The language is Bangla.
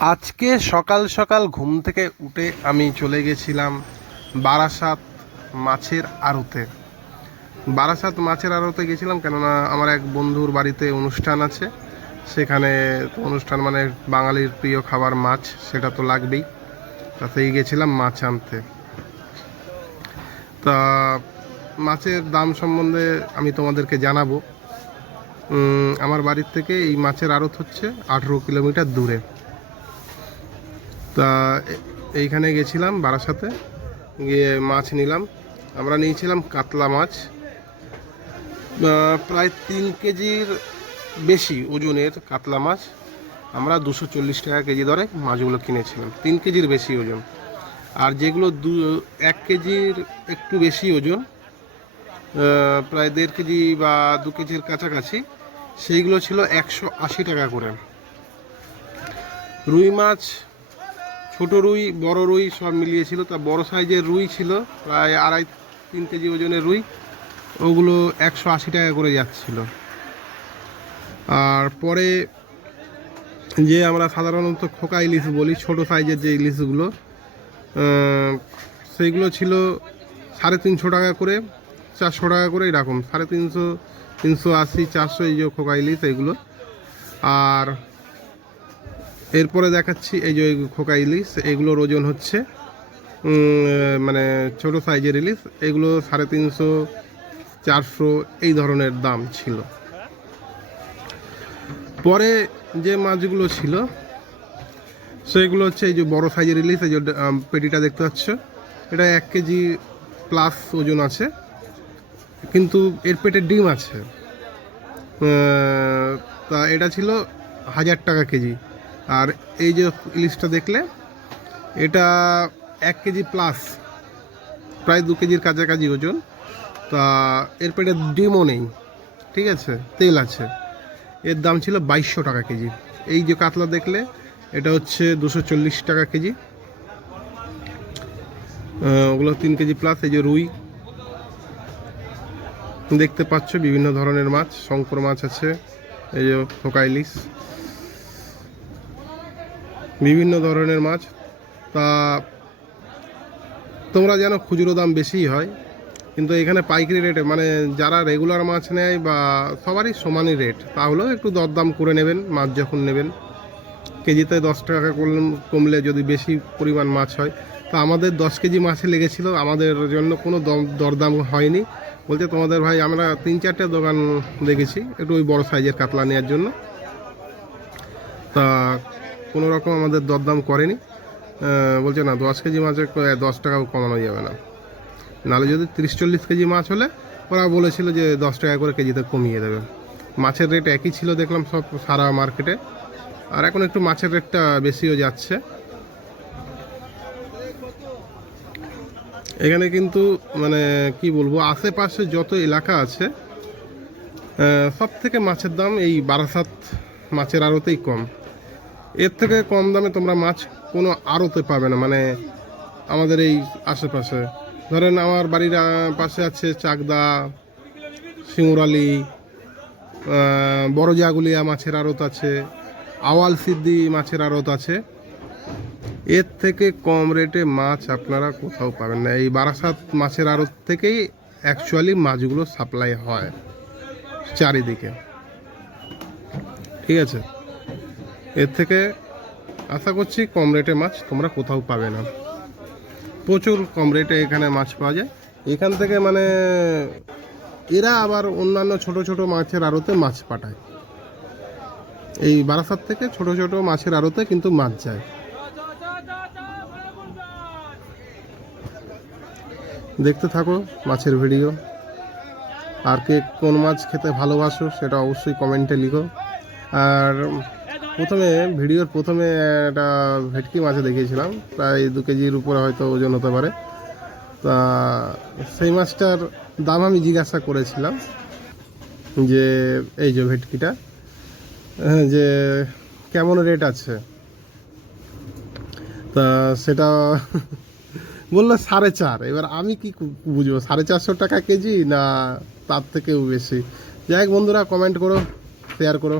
আজকে সকাল সকাল ঘুম থেকে উঠে আমি চলে গেছিলাম বারাসাত মাছের আড়তে। বারাসাত মাছের আড়তে গেছিলাম কেননা আমার এক বন্ধুর বাড়িতে অনুষ্ঠান আছে। সেখানে অনুষ্ঠান মানে বাঙালির প্রিয় খাবার মাছ, সেটা তো লাগবেই। তাতেই গেছিলাম মাছ আনতে। তা মাছের দাম সম্বন্ধে আমি তোমাদেরকে জানাব। আমার বাড়ির থেকে এই মাছের আড়ত হচ্ছে আঠেরো কিলোমিটার দূরে। তা এইখানে গেছিলাম বারাসাতে, গিয়ে মাছ নিলাম। আমরা নিয়েছিলাম কাতলা মাছ। প্রায় তিন কেজির বেশি ওজনের কাতলা মাছ। আমরা দুশো চল্লিশ টাকা কেজি দরে মাছগুলো কিনেছিলাম। তিন কেজির বেশি ওজন। আর যেগুলো দু, এক কেজির একটু বেশি ওজন প্রায় দেড় কেজি বা দু কেজির কাছাকাছি, সেইগুলো ছিল একশো আশি টাকা করে। রুই মাছ ছোট রুই, বড় রুই সব মিলিয়ে ছিল তা বড় সাইজের রুই ছিল, প্রায় আড়াই, তিন কেজি ওজনের রুই। ওগুলো একশো আশি টাকা করে যাচ্ছিল। আর পরে যে আমরা সাধারণত খোকা ইলিশ বলি, ছোট সাইজের যে ইলিশগুলো সেইগুলো ছিল সাড়ে তিনশো টাকা করে, চারশো টাকা করে এরকম। সাড়ে তিনশো তিনশো আশি, চারশো এই যে খোকা ইলিশ এইগুলো আর এরপরে দেখাচ্ছি এই যে খোকা ইলিশ, এগুলোর ওজন হচ্ছে মানে ছোট সাইজের ইলিশ, এগুলো সাড়ে তিনশো, চারশো, এই ধরনের দাম ছিল। পরে যে মাছগুলো ছিল, সেগুলো হচ্ছে এই যে বড় সাইজের ইলিশ, এই যে পেটিটা দেখতে পাচ্ছ, এটা এক কেজি প্লাস ওজন আছে, কিন্তু এর পেটে ডিম আছে। তা এটা ছিল হাজার টাকা কেজি। আর এই যে ইলিশটা দেখলে, এটা এক কেজি প্লাস প্রায় দু কেজির কাছাকাছি ওজন। তা এর পেটে ডিমও নেই, ঠিক আছে, তেল আছে। এর দাম ছিল বাইশশো টাকা কেজি। এই যে কাতলা দেখলে, এটা হচ্ছে দুশো চল্লিশ টাকা কেজি। ওগুলো তিন কেজি প্লাস এই যে রুই। দেখতে পাচ্ছ বিভিন্ন ধরনের মাছ, শঙ্কর মাছ আছে, এই যে ফোকা ইলিশ। বিভিন্ন ধরনের মাছ। তা তোমরা যেন খুচরো দাম বেশিই হয়। কিন্তু এখানে পাইকারি রেটে মানে যারা রেগুলার মাছ নেয় বা সবারই সমানই রেট তাহলেও একটু দরদাম করে নেবেন, মাছ যখন নেবেন। কেজিতে দশ টাকা কমলে যদি বেশি পরিমাণ মাছ হয়, তা আমাদের দশ কেজি মাছে লেগেছিল, আমাদের জন্য কোনো দম- দরদাম হয়নি। বলছে, তোমাদের ভাই, আমরা তিন চারটে দোকান দেখেছি, একটু ওই বড় সাইজের কাতলা নেওয়ার জন্য। তা কোনো রকম আমাদের দরদাম করেনি। বলছে না, দশ কেজি মাছে ক- দশ টাকাও কমানো যাবে না। নাহলে যদি তিরিশ চল্লিশ কেজি মাছ হলে ওরা বলেছিল যে দশ টাকা করে কেজিতে কমিয়ে দেবে। মাছের রেট একই ছিল, দেখলাম সব সারা মার্কেটে। আর এখন একটু মাছের রেটটা বেশিও যাচ্ছে। এখানে কিন্তু মানে কি বলব, আশেপাশে যত এলাকা আছে সব থেকে মাছের দাম এই বারাসাত মাছের আড়তেই কম। এর থেকে কম দামে তোমরা মাছ কোনো আড়তে পাবে না মানে আমাদের এই আশেপাশে। ধরেন আমার বাড়ির পাশে আছে চাকদা, শিমুরালি বড় জাগুলিয়া মাছের আড়ত আছে, আওয়াল সিদ্দি মাছের আড়ত আছে। এর থেকে কম রেটে মাছ আপনারা কোথাও পাবেন না। এই বারাসাত মাছের আড়ত থেকেই অ্যাকচুয়ালি মাছগুলো সাপ্লাই হয় চারিদিকে। ঠিক আছে? থেকে আশা করছি কম রেটে মাছ তোমরা কোথাও পাবে না। প্রচুর কম রেটে এখানে মাছ পাওয়া যায়। এখান থেকে মানে এরা আবার অন্যান্য ছোট ছোট মাছের আড়তে মাছ পাঠায়। এই বারাসাত থেকে ছোট ছোট মাছের আড়তে কিন্তু মাছ যায়। দেখতে থাকো মাছের ভিডিও। আর কে কোন মাছ খেতে ভালোবাসো সেটা অবশ্যই কমেন্টে লিখো। আর প্রথমে ভিডিওর প্রথমে একটা ভেটকি মাছে দেখিয়েছিলাম। প্রায় দু কেজির উপরে হয়তো ওজন হতে পারে। তা সেই মাছটার দাম আমি জিজ্ঞাসা করেছিলাম যে এই যে ভেটকিটা হ্যাঁ, যে কেমন রেট আছে? তা সেটা বলল সাড়ে চার। এবার আমি কি বুঝব সাড়ে চারশো টাকা কেজি না তার থেকেও বেশি? যাই হোক বন্ধুরা কমেন্ট করো শেয়ার করো।